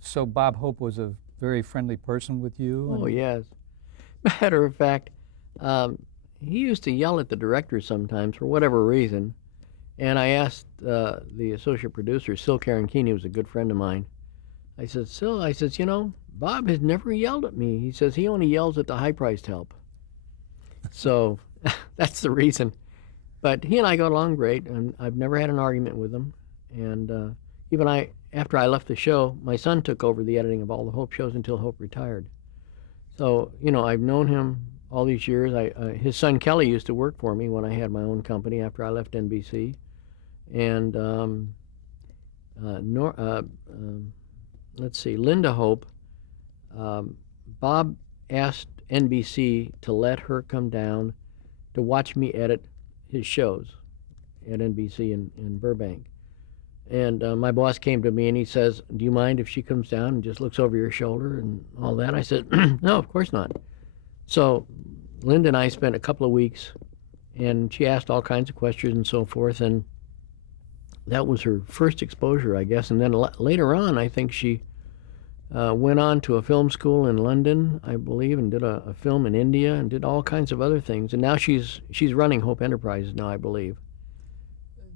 So Bob Hope was a very friendly person with you? Oh, yes. Matter of fact, he used to yell at the director sometimes for whatever reason. And I asked the associate producer, Sil Karankini, was a good friend of mine. I said, Sil, I says, Bob has never yelled at me. He says he only yells at the high-priced help. So that's the reason. But he and I got along great, and I've never had an argument with him. And after I left the show, my son took over the editing of all the Hope shows until Hope retired. So, I've known him all these years. His son Kelly used to work for me when I had my own company after I left NBC. And let's see, Linda Hope, Bob asked NBC to let her come down to watch me edit his shows at NBC in Burbank. And my boss came to me and he says, do you mind if she comes down and just looks over your shoulder and all that? I said, no, of course not. So Linda and I spent a couple of weeks, and she asked all kinds of questions and so forth, and that was her first exposure, I guess. And then later on, I think she went on to a film school in London, I believe, and did a film in India and did all kinds of other things. And now she's running Hope Enterprises now, I believe.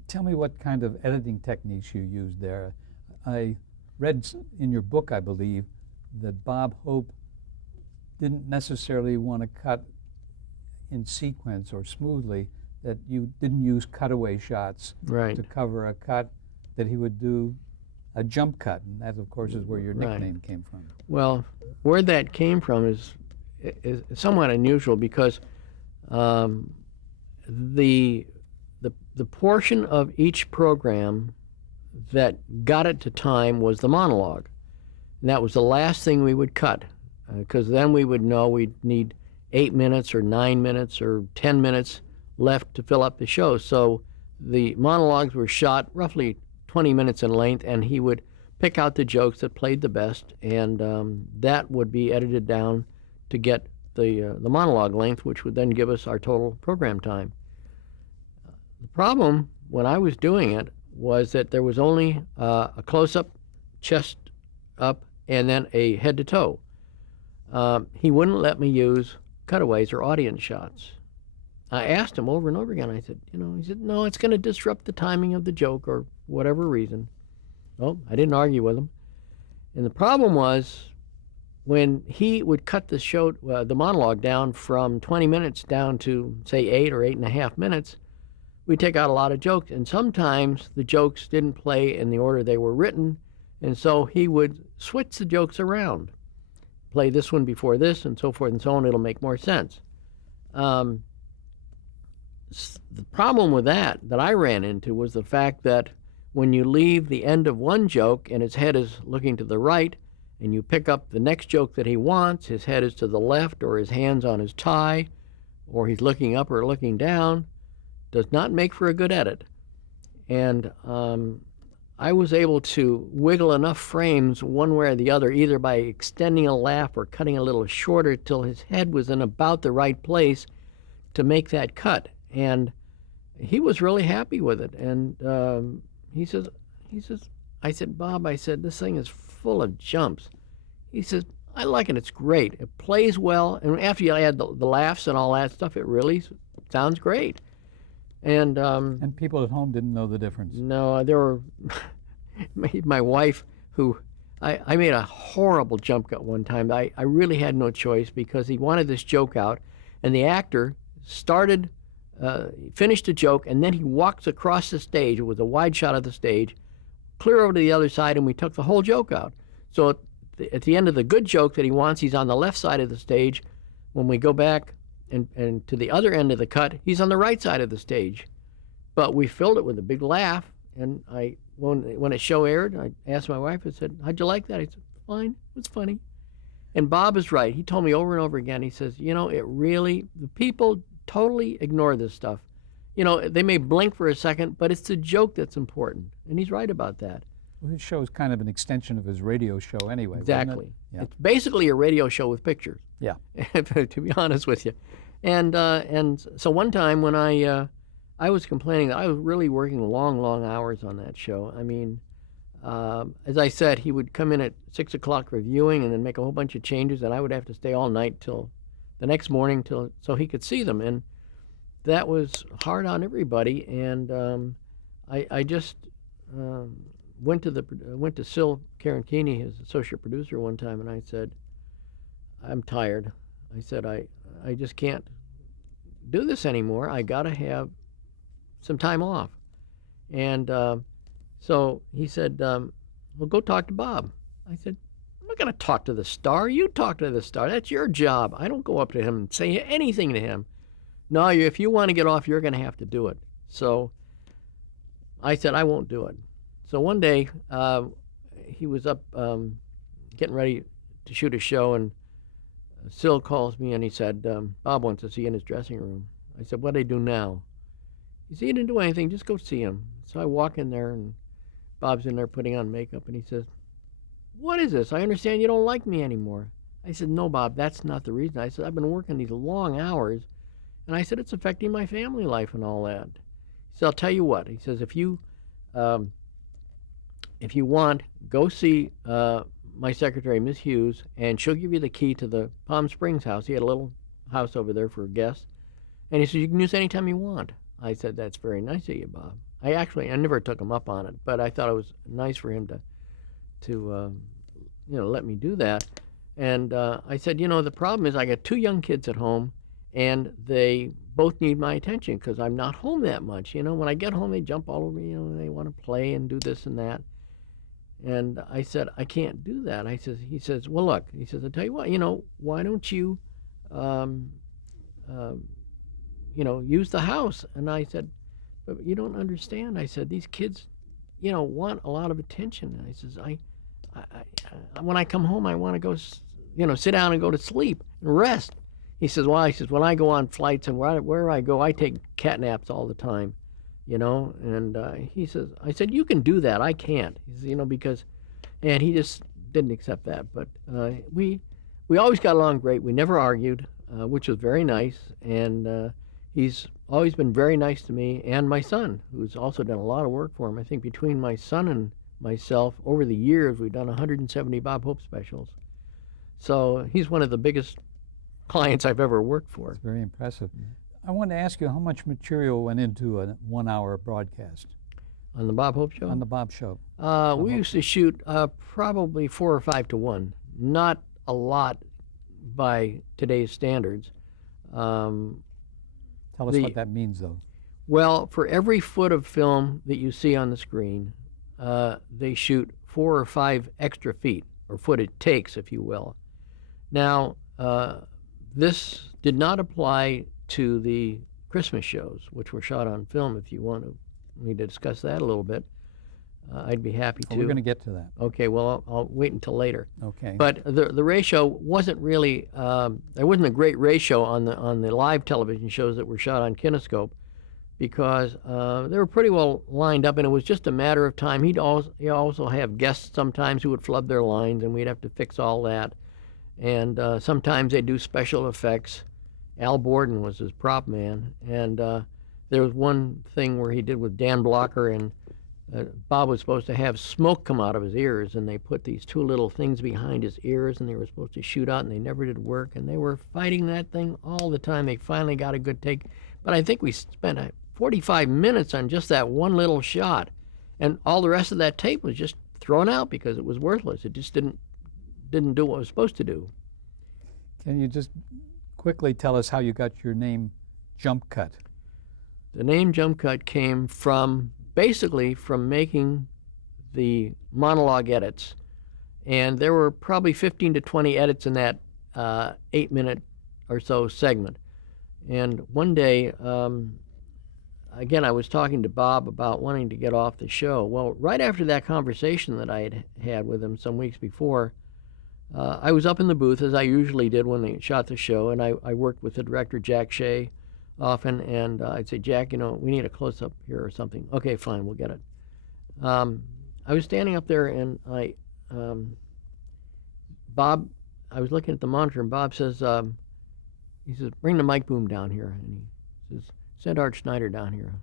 Tell me what kind of editing techniques you used there. I read in your book, I believe, that Bob Hope didn't necessarily want to cut in sequence or smoothly, that you didn't use cutaway shots Right. to cover a cut, that he would do a jump cut, and that, of course, is where your nickname came from. Well, where that came from is somewhat unusual because the portion of each program that got it to time was the monologue. And that was the last thing we would cut, because then we would know we'd need 8 minutes or 9 minutes or 10 minutes left to fill up the show. So the monologues were shot roughly 20 minutes in length, and he would pick out the jokes that played the best, and that would be edited down to get the monologue length, which would then give us our total program time. The problem when I was doing it was that there was only a close-up, chest up, and then a head-to-toe. He wouldn't let me use cutaways or audience shots. I asked him over and over again. I said, he said, no, it's going to disrupt the timing of the joke or whatever reason. Well, I didn't argue with him. And the problem was when he would cut the show, the monologue down from 20 minutes down to, say, 8 or 8.5 minutes, we'd take out a lot of jokes. And sometimes the jokes didn't play in the order they were written. And so he would switch the jokes around. Play this one before this and so forth and so on. It'll make more sense. The problem with that I ran into was the fact that when you leave the end of one joke and his head is looking to the right and you pick up the next joke that he wants, his head is to the left or his hand's on his tie or he's looking up or looking down, does not make for a good edit. And I was able to wiggle enough frames one way or the other, either by extending a laugh or cutting a little shorter till his head was in about the right place to make that cut. And he was really happy with it. And he says, I said, Bob, I said, this thing is full of jumps. He says, I like it. It's great. It plays well. And after you add the laughs and all that stuff, it really sounds great. And people at home didn't know the difference. No, there were my wife, who I made a horrible jump cut one time. I really had no choice because he wanted this joke out, and the actor finished the joke, and then he walks across the stage. It was a wide shot of the stage, clear over to the other side, and we took the whole joke out. So at the end of the good joke that he wants, he's on the left side of the stage. When we go back and to the other end of the cut, he's on the right side of the stage. But we filled it with a big laugh, and when the show aired, I asked my wife, I said, how'd you like that? I said, fine, it was funny. And Bob is right. He told me over and over again, he says, the people totally ignore this stuff. They may blink for a second, but it's the joke that's important. And he's right about that. Well, his show is kind of an extension of his radio show anyway. Exactly. Yeah. It's basically a radio show with pictures. Yeah. To be honest with you. And so one time when I was complaining that I was really working long, long hours on that show. I mean, as I said, he would come in at 6 o'clock reviewing and then make a whole bunch of changes, and I would have to stay all night till the next morning so he could see them. And that was hard on everybody. And I just went to Sil Karankini, his associate producer, one time, and I said, I'm tired. I said, I just can't do this anymore. I got to have some time off. And so he said, well, go talk to Bob. I said, I'm not going to talk to the star. You talk to the star. That's your job. I don't go up to him and say anything to him. No, if you want to get off, you're going to have to do it. So I said, I won't do it. So one day, he was up getting ready to shoot a show, and Sil calls me and he said, Bob wants to see you in his dressing room. I said, what do I do now? He said, you didn't do anything, just go see him. So I walk in there, and Bob's in there putting on makeup, and he says, what is this? I understand you don't like me anymore. I said, no, Bob, that's not the reason. I said, I've been working these long hours, and I said, it's affecting my family life and all that. He said, I'll tell you what. He says, if you want, go see my secretary, Miss Hughes, and she'll give you the key to the Palm Springs house. He had a little house over there for guests. And he said, you can use it anytime you want. I said, that's very nice of you, Bob. I never took him up on it, but I thought it was nice for him to let me do that. And I said, the problem is I got 2 young kids at home, and they both need my attention because I'm not home that much. When I get home, they jump all over me, and they want to play and do this and that. And I said, I can't do that. He says, well, look, he says, I'll tell you what, why don't you, use the house? And I said, but you don't understand. I said, these kids, want a lot of attention. And I says, when I come home, I want to go, sit down and go to sleep and rest. He says, well, when I go on flights and where I go, I take cat naps all the time. And he says, I said, you can do that. I can't. He says, and he just didn't accept that. But we always got along great. We never argued, which was very nice. And he's always been very nice to me and my son, who's also done a lot of work for him. I think between my son and myself, over the years, we've done 170 Bob Hope specials. So he's one of the biggest clients I've ever worked for. It's very impressive. I want to ask you how much material went into a 1-hour broadcast? On the Bob Hope Show? On the Bob Show. We used to shoot probably 4 or 5 to 1. Not a lot by today's standards. Tell us what that means, though. Well, for every foot of film that you see on the screen, they shoot 4 or 5 extra feet, or footage takes, if you will. Now, this did not apply to the Christmas shows, which were shot on film. If you want me to discuss that a little bit, I'd be happy to. We're going to get to that. Okay, well, I'll wait until later. Okay. But the ratio wasn't really, there wasn't a great ratio on the live television shows that were shot on Kinescope, because they were pretty well lined up, and it was just a matter of time. He'd also have guests sometimes who would flub their lines, and we'd have to fix all that. And sometimes they'd do special effects. Al Borden was his prop man, and there was one thing where he did with Dan Blocker, and Bob was supposed to have smoke come out of his ears, and they put these 2 little things behind his ears, and they were supposed to shoot out, and they never did work, and they were fighting that thing all the time. They finally got a good take, but I think we spent 45 minutes on just that one little shot, and all the rest of that tape was just thrown out because it was worthless. It just didn't do what it was supposed to do. Can you just quickly tell us how you got your name Jump Cut? The name Jump Cut came basically from making the monologue edits. And there were probably 15 to 20 edits in that 8-minute or so segment. And one day, again, I was talking to Bob about wanting to get off the show. Well, right after that conversation that I had had with him some weeks before, I was up in the booth, as I usually did when they shot the show, and I worked with the director, Jack Shea, often, and I'd say, Jack, we need a close-up here or something. Okay, fine, we'll get it. I was standing up there, and Bob, I was looking at the monitor, and Bob says, he says, bring the mic boom down here. And he says, send Art Schneider down here.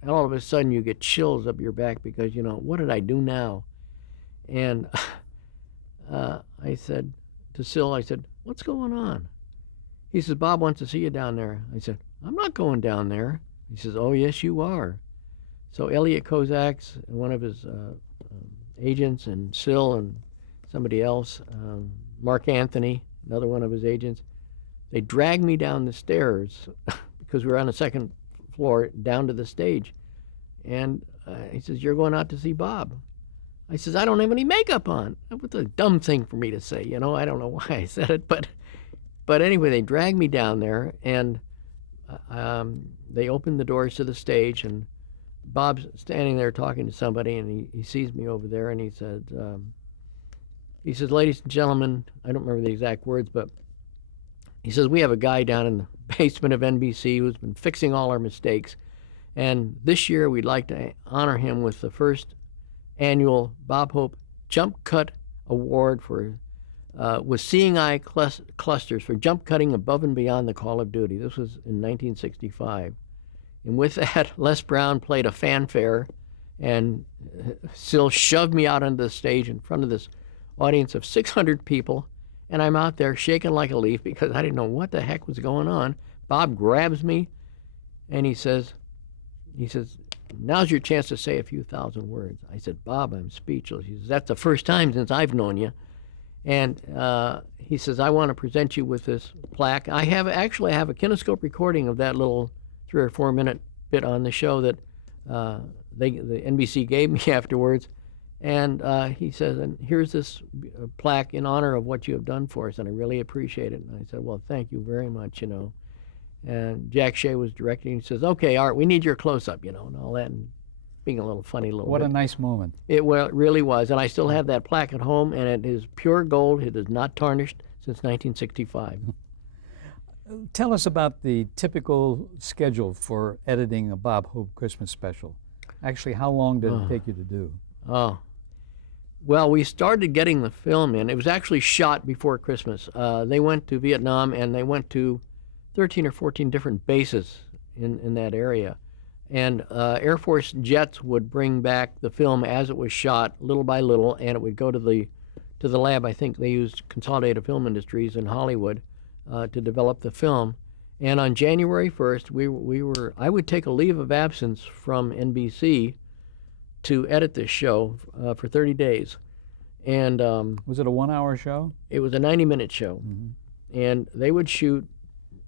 And all of a sudden, you get chills up your back because, what did I do now? And I said to Sil, I said, "What's going on?" He says, "Bob wants to see you down there." I said, "I'm not going down there." He says, "Oh, yes, you are." So Elliot Kozak's one of his agents, and Sil and somebody else, Mark Anthony, another one of his agents, they dragged me down the stairs because we were on the second floor down to the stage. And he says, "You're going out to see Bob." I says, "I don't have any makeup on." What's a dumb thing for me to say, you know? I don't know why I said it, but anyway, they dragged me down there, and they opened the doors to the stage, and Bob's standing there talking to somebody, and he sees me over there, and he says, "Ladies and gentlemen," I don't remember the exact words, but he says, "We have a guy down in the basement of NBC who's been fixing all our mistakes, and this year we'd like to honor him with the first annual Bob Hope Jump Cut Award for with Seeing Eye Clusters for jump cutting above and beyond the call of duty." This was in 1965. And with that, Les Brown played a fanfare, and Sil shoved me out onto the stage in front of this audience of 600 people, and I'm out there shaking like a leaf because I didn't know what the heck was going on. Bob grabs me, and he says, "Now's your chance to say a few thousand words." I said, "Bob, I'm speechless." He says, "That's the first time since I've known you." And he says, "I want to present you with this plaque." I have a kinescope recording of that little 3 or 4 minute bit on the show that the NBC gave me afterwards. And he says, "And here's this plaque in honor of what you have done for us, and I really appreciate it." And I said, "Well, thank you very much, you know." And Jack Shea was directing. He says, "Okay, Art, we need your close-up, you know," and all that, and being a little funny little What bit. a nice moment. It really was, and I still have that plaque at home, and it is pure gold. It is not tarnished since 1965. Tell us about the typical schedule for editing a Bob Hope Christmas special. Actually, how long did it take you to do? Oh, well, we started getting the film in. It was actually shot before Christmas. They went to Vietnam, and they went to 13 or 14 different bases in that area. And Air Force jets would bring back the film as it was shot, little by little, and it would go to the lab. I think they used Consolidated Film Industries in Hollywood to develop the film. And on January 1st, I would take a leave of absence from NBC to edit this show for 30 days. And Was it a 1-hour show? it was a 90-minute show. Mm-hmm. And they would shoot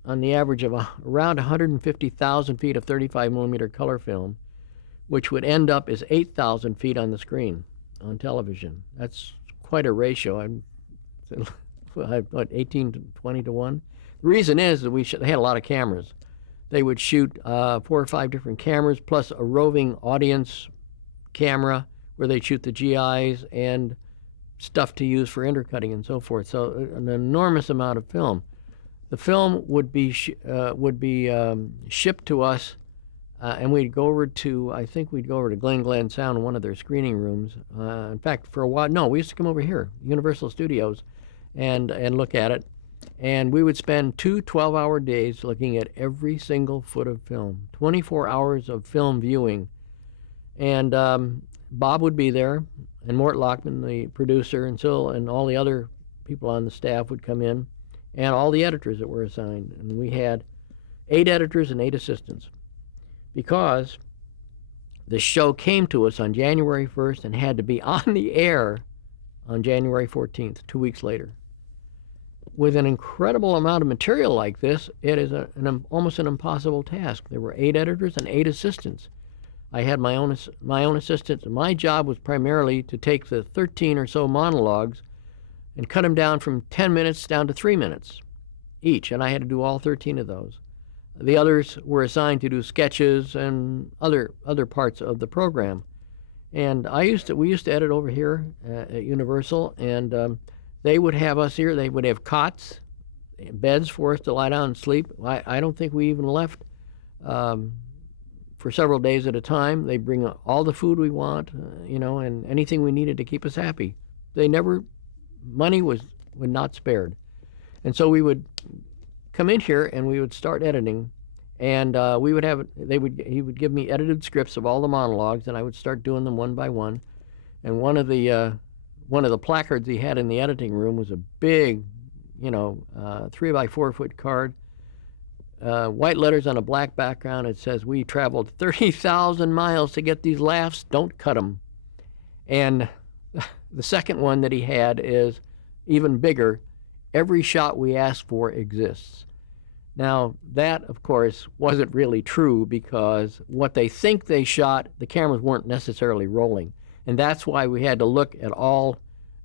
on the average of around 150,000 feet of 35 millimeter color film, which would end up as 8,000 feet on the screen on television. That's quite a ratio. I'm what, 18 to 20 to 1? The reason is that they had a lot of cameras. They would shoot 4 or 5 different cameras plus a roving audience camera where they'd shoot the GIs and stuff to use for intercutting and so forth. So an enormous amount of film. The film would be shipped to us, and we'd go over to, I think we'd go over to Glen Sound, one of their screening rooms. In fact, for a while, no, we used to come over here, Universal Studios, and look at it. And we would spend 2 12-hour days looking at every single foot of film, 24 hours of film viewing. And Bob would be there, and Mort Lockman, the producer, and Sil, and all the other people on the staff would come in, and all the editors that were assigned. And we had 8 editors and 8 assistants because the show came to us on January 1st and had to be on the air on January 14th, 2 weeks later. With an incredible amount of material like this, it is almost an impossible task. There were 8 editors and 8 assistants. I had my own assistants, and my job was primarily to take the 13 or so monologues and cut them down from 10 minutes down to 3 minutes each, and I had to do all 13 of those. The others were assigned to do sketches and other parts of the program. And we used to edit over here at Universal, and they would have us here. They would have cots, beds for us to lie down and sleep. I don't think we even left for several days at a time. They bring all the food we want, and anything we needed to keep us happy. Money was not spared. And so we would come in here and we would start editing, and he would give me edited scripts of all the monologues, and I would start doing them one by one. And one of the one of the placards he had in the editing room was a big, 3 by 4 foot card, white letters on a black background. It says, "We traveled 30,000 miles to get these laughs. Don't cut them." And the second one that he had is even bigger. "Every shot we ask for exists." Now, that, of course, wasn't really true, because what they think they shot, the cameras weren't necessarily rolling. And that's why we had to look at all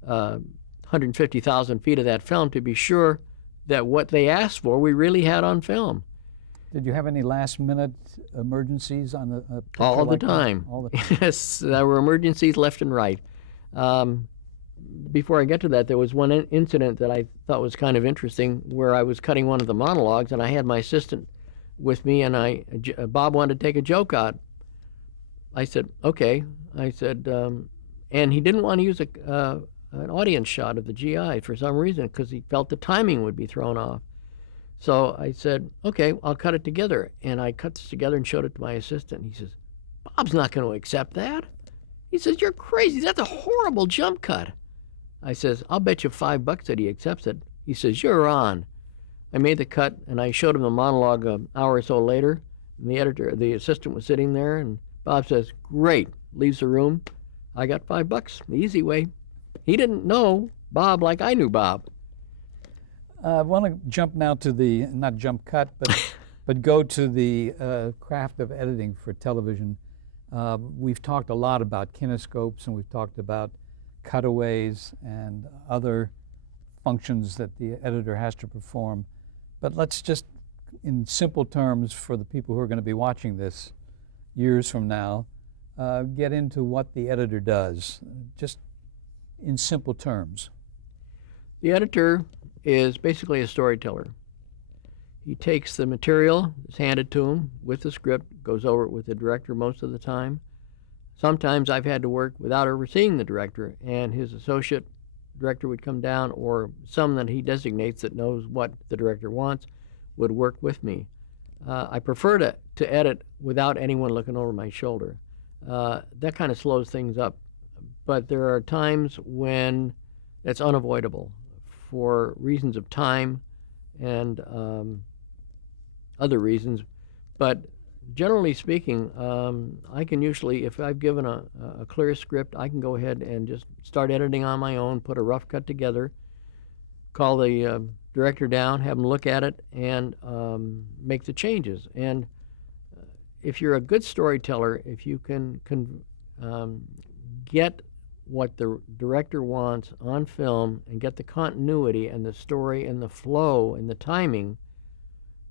150,000 feet of that film to be sure that what they asked for, we really had on film. Did you have any last-minute emergencies on a picture All the like that? time. All the time. Yes, there were emergencies left and right. Before I get to that, there was one incident that I thought was kind of interesting, where I was cutting one of the monologues, and I had my assistant with me, and Bob wanted to take a joke out. I said, "Okay." I said, and he didn't want to use an audience shot of the GI for some reason, because he felt the timing would be thrown off. So I said, "Okay, I'll cut it together." And I cut this together and showed it to my assistant. He says, "Bob's not going to accept that." He says, "You're crazy. That's a horrible jump cut." I says, "I'll bet you $5 that he accepts it." He says, "You're on." I made the cut, and I showed him the monologue an hour or so later. And the assistant was sitting there, and Bob says, "Great," leaves the room. I got $5, the easy way. He didn't know Bob like I knew Bob. I want to jump now to not jump cut, but go to the craft of editing for television. We've talked a lot about kinescopes, and we've talked about cutaways and other functions that the editor has to perform. But let's just, in simple terms, for the people who are going to be watching this years from now, get into what the editor does, just in simple terms. The editor is basically a storyteller. He takes the material that's handed to him with the script, goes over it with the director most of the time. Sometimes I've had to work without ever seeing the director, and his associate director would come down, or someone that he designates that knows what the director wants would work with me. I prefer to edit without anyone looking over my shoulder. That kind of slows things up. But there are times when that's unavoidable for reasons of time and other reasons. But generally speaking, I can usually, if I've given a clear script, I can go ahead and just start editing on my own, put a rough cut together, call the director down, have him look at it, and make the changes. And if you're a good storyteller, if you can get what the director wants on film and get the continuity and the story and the flow and the timing,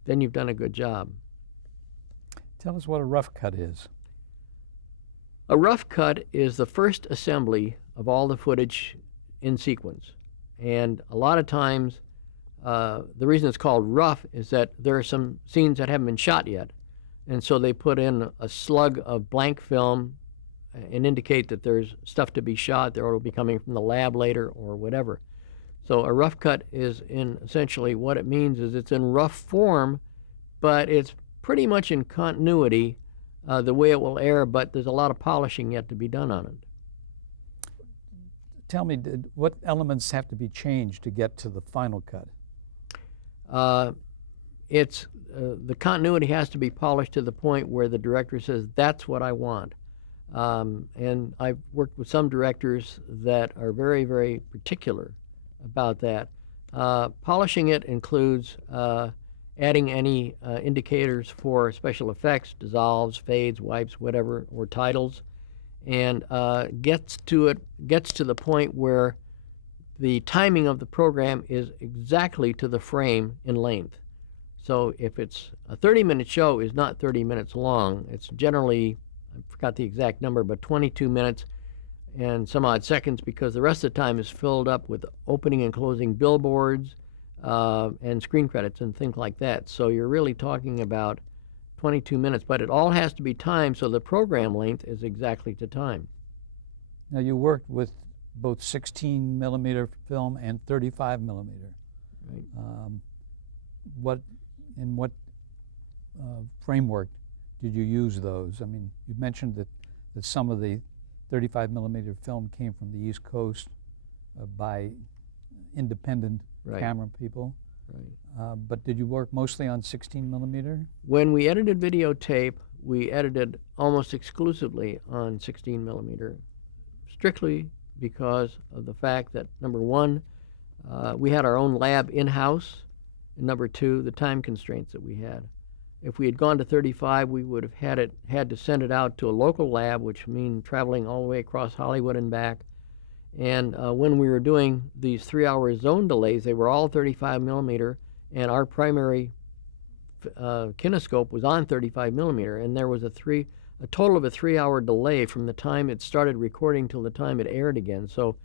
then you've done a good job. Tell us what a rough cut is. A rough cut is the first assembly of all the footage in sequence. And a lot of times, the reason it's called rough is that there are some scenes that haven't been shot yet. And so they put in a slug of blank film and indicate that there's stuff to be shot there, or it'll be coming from the lab later or whatever. So a rough cut is essentially what it means is it's in rough form, but it's pretty much in continuity the way it will air, but there's a lot of polishing yet to be done on it. Tell me, what elements have to be changed to get to the final cut? The continuity has to be polished to the point where the director says, "That's what I want." And I've worked with some directors that are very, very particular about that. Polishing it includes adding any indicators for special effects, dissolves, fades, wipes, whatever, or titles, and gets to the point where the timing of the program is exactly to the frame in length. So if it's a 30-minute show, is not 30 minutes long. It's generally, I forgot the exact number, but 22 minutes and some odd seconds, because the rest of the time is filled up with opening and closing billboards and screen credits and things like that. So you're really talking about 22 minutes, but it all has to be timed so the program length is exactly to time. Now, you worked with both 16 millimeter film and 35 millimeter. Right. In what framework did you use those? I mean, you mentioned that some of the 35 millimeter film came from the East Coast. by independent Right. camera people. Right. But did you work mostly on 16 millimeter? When we edited videotape, we edited almost exclusively on 16 millimeter, strictly because of the fact that, number one, we had our own lab in-house, and number two, the time constraints that we had. If we had gone to 35, we would have had to send it out to a local lab, which means traveling all the way across Hollywood and back. And when we were doing these 3-hour zone delays, they were all 35 millimeter, and our primary kinescope was on 35 millimeter, and there was a total of a 3-hour delay from the time it started recording till the time it aired again. So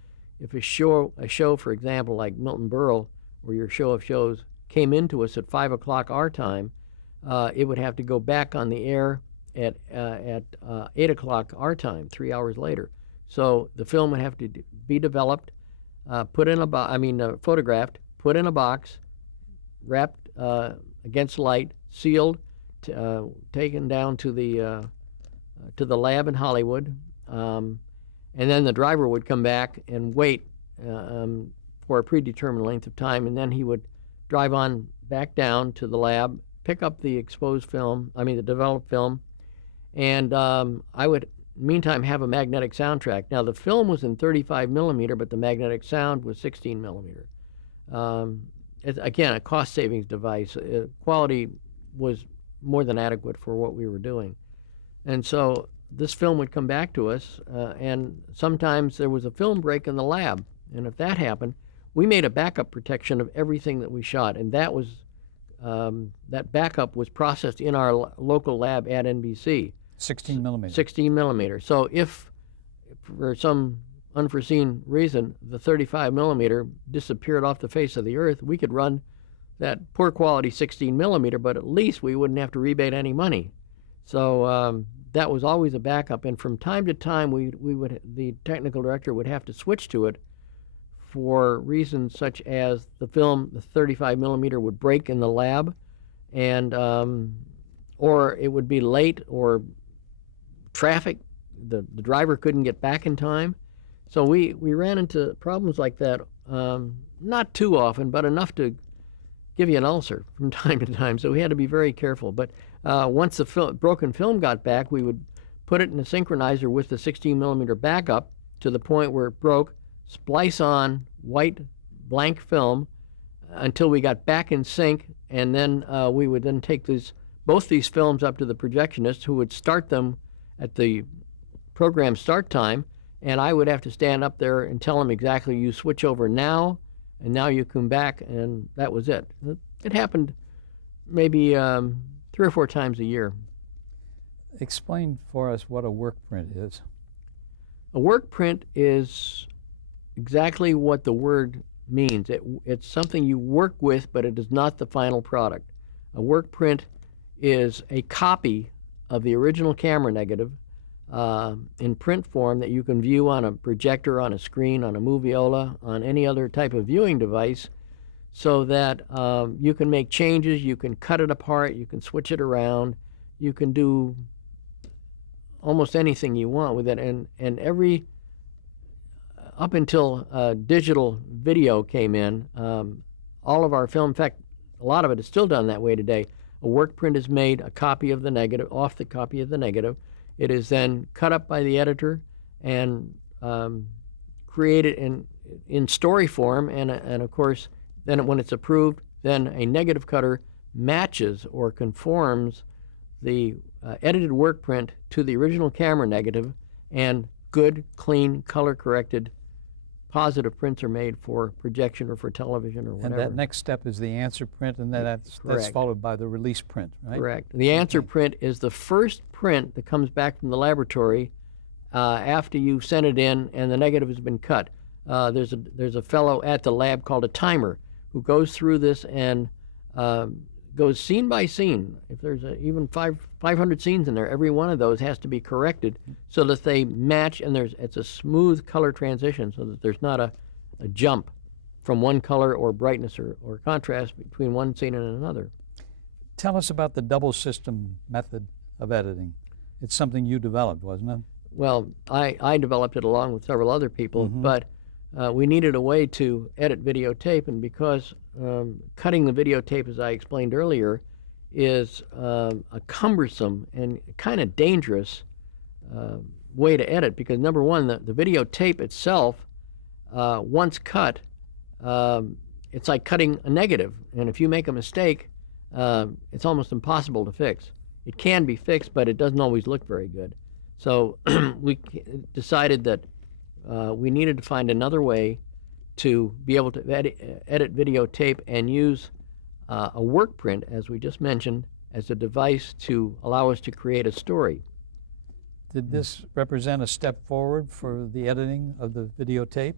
if a show, for example, like Milton Berle, or your show of shows, came into us at 5 o'clock our time, it would have to go back on the air at 8 o'clock our time, 3 hours later. So the film would have to be developed, photographed, put in a box, wrapped against light, sealed, taken down to the lab in Hollywood, and then the driver would come back and wait for a predetermined length of time, and then he would drive on back down to the lab, pick up the the developed film, and I would, meantime, have a magnetic soundtrack. Now, the film was in 35 millimeter, but the magnetic sound was 16 millimeter. It's, again, a cost savings device. Quality was more than adequate for what we were doing. And so this film would come back to us, and sometimes there was a film break in the lab. And if that happened, we made a backup protection of everything that we shot, and that backup was processed in our local lab at NBC. 16 millimeter. 16 millimeter. So if, for some unforeseen reason, the 35 millimeter disappeared off the face of the earth, we could run that poor quality 16 millimeter, but at least we wouldn't have to rebate any money. So that was always a backup, and from time to time, the technical director would have to switch to it for reasons such as the 35 millimeter would break in the lab, and or it would be late, or traffic, the driver couldn't get back in time. So we ran into problems like that, not too often, but enough to give you an ulcer from time to time. So we had to be very careful. But once the broken film got back, we would put it in a synchronizer with the 16 millimeter backup to the point where it broke, splice on white blank film until we got back in sync, and then we would then take both these films up to the projectionist, who would start them at the program start time, and I would have to stand up there and tell him exactly, you switch over now, and now you come back, and that was it. It happened maybe 3 or 4 times a year. Explain for us what a work print is. A work print is exactly what the word means. It's something you work with, but it is not the final product. A work print is a copy of the original camera negative in print form that you can view on a projector, on a screen, on a moviola, on any other type of viewing device, so that you can make changes, you can cut it apart, you can switch it around, you can do almost anything you want with it. And every, up until digital video came in, all of our film, in fact, a lot of it is still done that way today. A work print is made, a copy of the negative, off the copy of the negative. It is then cut up by the editor and created in story form, and of course, then when it's approved, then a negative cutter matches or conforms the edited work print to the original camera negative, and good, clean, color-corrected positive prints are made for projection or for television or whatever. And that next step is the answer print, and then that's followed by the release print, right? Correct. The answer print is the first print that comes back from the laboratory after you send it in and the negative has been cut. There's a fellow at the lab called a timer who goes through this and goes scene by scene. If there's even 500 scenes in there, every one of those has to be corrected so that they match, and it's a smooth color transition so that there's not a jump from one color or brightness or contrast between one scene and another. Tell us about the double system method of editing. It's something you developed, wasn't it? Well, I developed it along with several other people, but we needed a way to edit videotape, and because cutting the videotape, as I explained earlier, is a cumbersome and kind of dangerous way to edit, because number one, the videotape itself, once cut, it's like cutting a negative, and if you make a mistake, it's almost impossible to fix. It can be fixed, but it doesn't always look very good. So we decided that we needed to find another way to be able to edit videotape and use a work print, as we just mentioned, as a device to allow us to create a story. Did this represent a step forward for the editing of the videotape?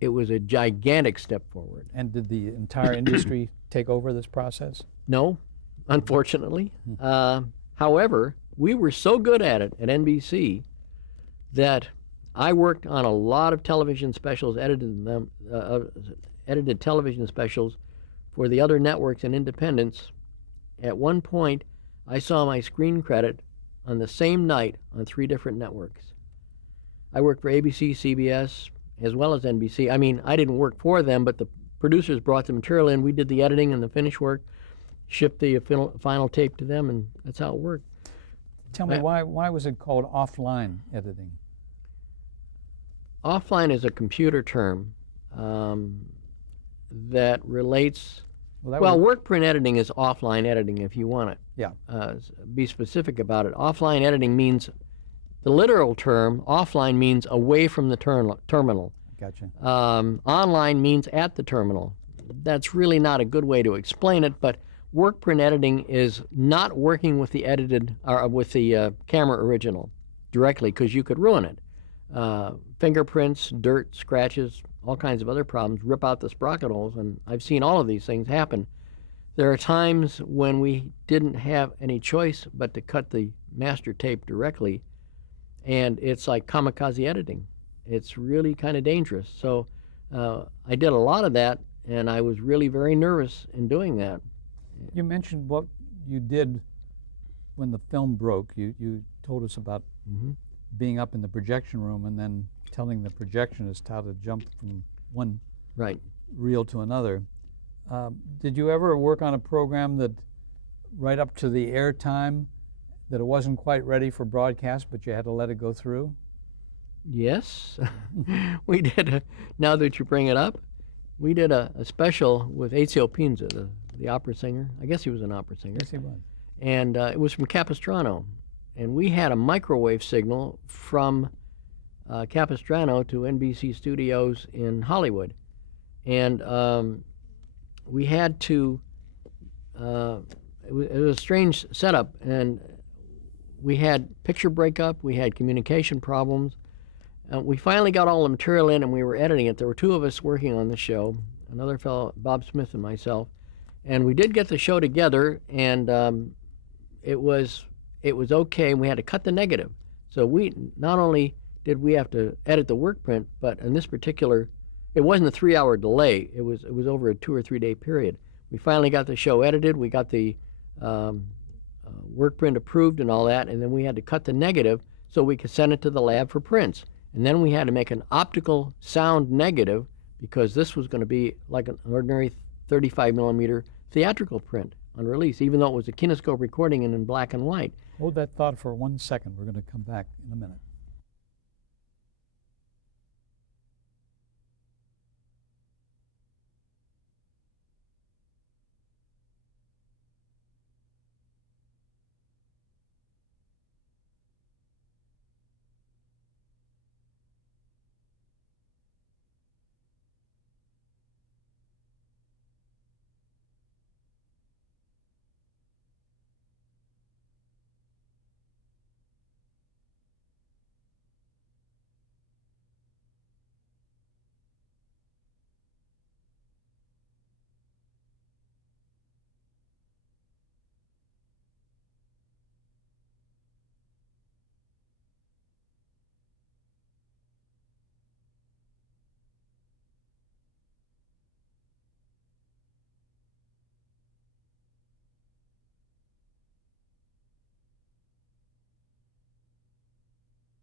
It was a gigantic step forward. And did the entire industry take over this process? No, unfortunately. However, we were so good at it at NBC that I worked on a lot of television specials, edited television specials for the other networks and independents. At one point, I saw my screen credit on the same night on 3 different networks. I worked for ABC, CBS, as well as NBC. I mean, I didn't work for them, but the producers brought the material in. We did the editing and the finish work, shipped the final tape to them, and that's how it worked. Tell me, why was it called offline editing? Offline is a computer term that relates. Well, work print editing is offline editing if you want to be specific about it. Offline editing means, the literal term, offline means away from the terminal. Gotcha. Online means at the terminal. That's really not a good way to explain it, but work print editing is not working with the edited, or with the camera original directly, because you could ruin it. Fingerprints, dirt, scratches, all kinds of other problems, rip out the sprocket holes, and I've seen all of these things happen. There are times when we didn't have any choice but to cut the master tape directly, and it's like kamikaze editing. It's really kind of dangerous. So I did a lot of that, and I was really very nervous in doing that. You mentioned what you did when the film broke. You told us about being up in the projection room and then telling the projectionist how to jump from one reel to another. Did you ever work on a program that right up to the air time that it wasn't quite ready for broadcast, but you had to let it go through? Yes, we did. Now that you bring it up, we did a special with Ezio Pinza, the opera singer. I guess he was an opera singer. Yes, he was. And it was from Capistrano. And we had a microwave signal from Capistrano to NBC studios in Hollywood. And we had to, it was a strange setup, and we had picture breakup, we had communication problems. We finally got all the material in and we were editing it. There were 2 of us working on the show, another fellow, Bob Smith, and myself. And we did get the show together, and it was okay, and we had to cut the negative. So we not only did we have to edit the work print, but in this particular, it wasn't a 3-hour delay. It was over a 2 or 3 day period. We finally got the show edited. We got the work print approved and all that, and then we had to cut the negative so we could send it to the lab for prints. And then we had to make an optical sound negative, because this was going to be like an ordinary 35 millimeter theatrical print on release, even though it was a kinescope recording and in black and white. Hold that thought for 1 second. We're going to come back in a minute.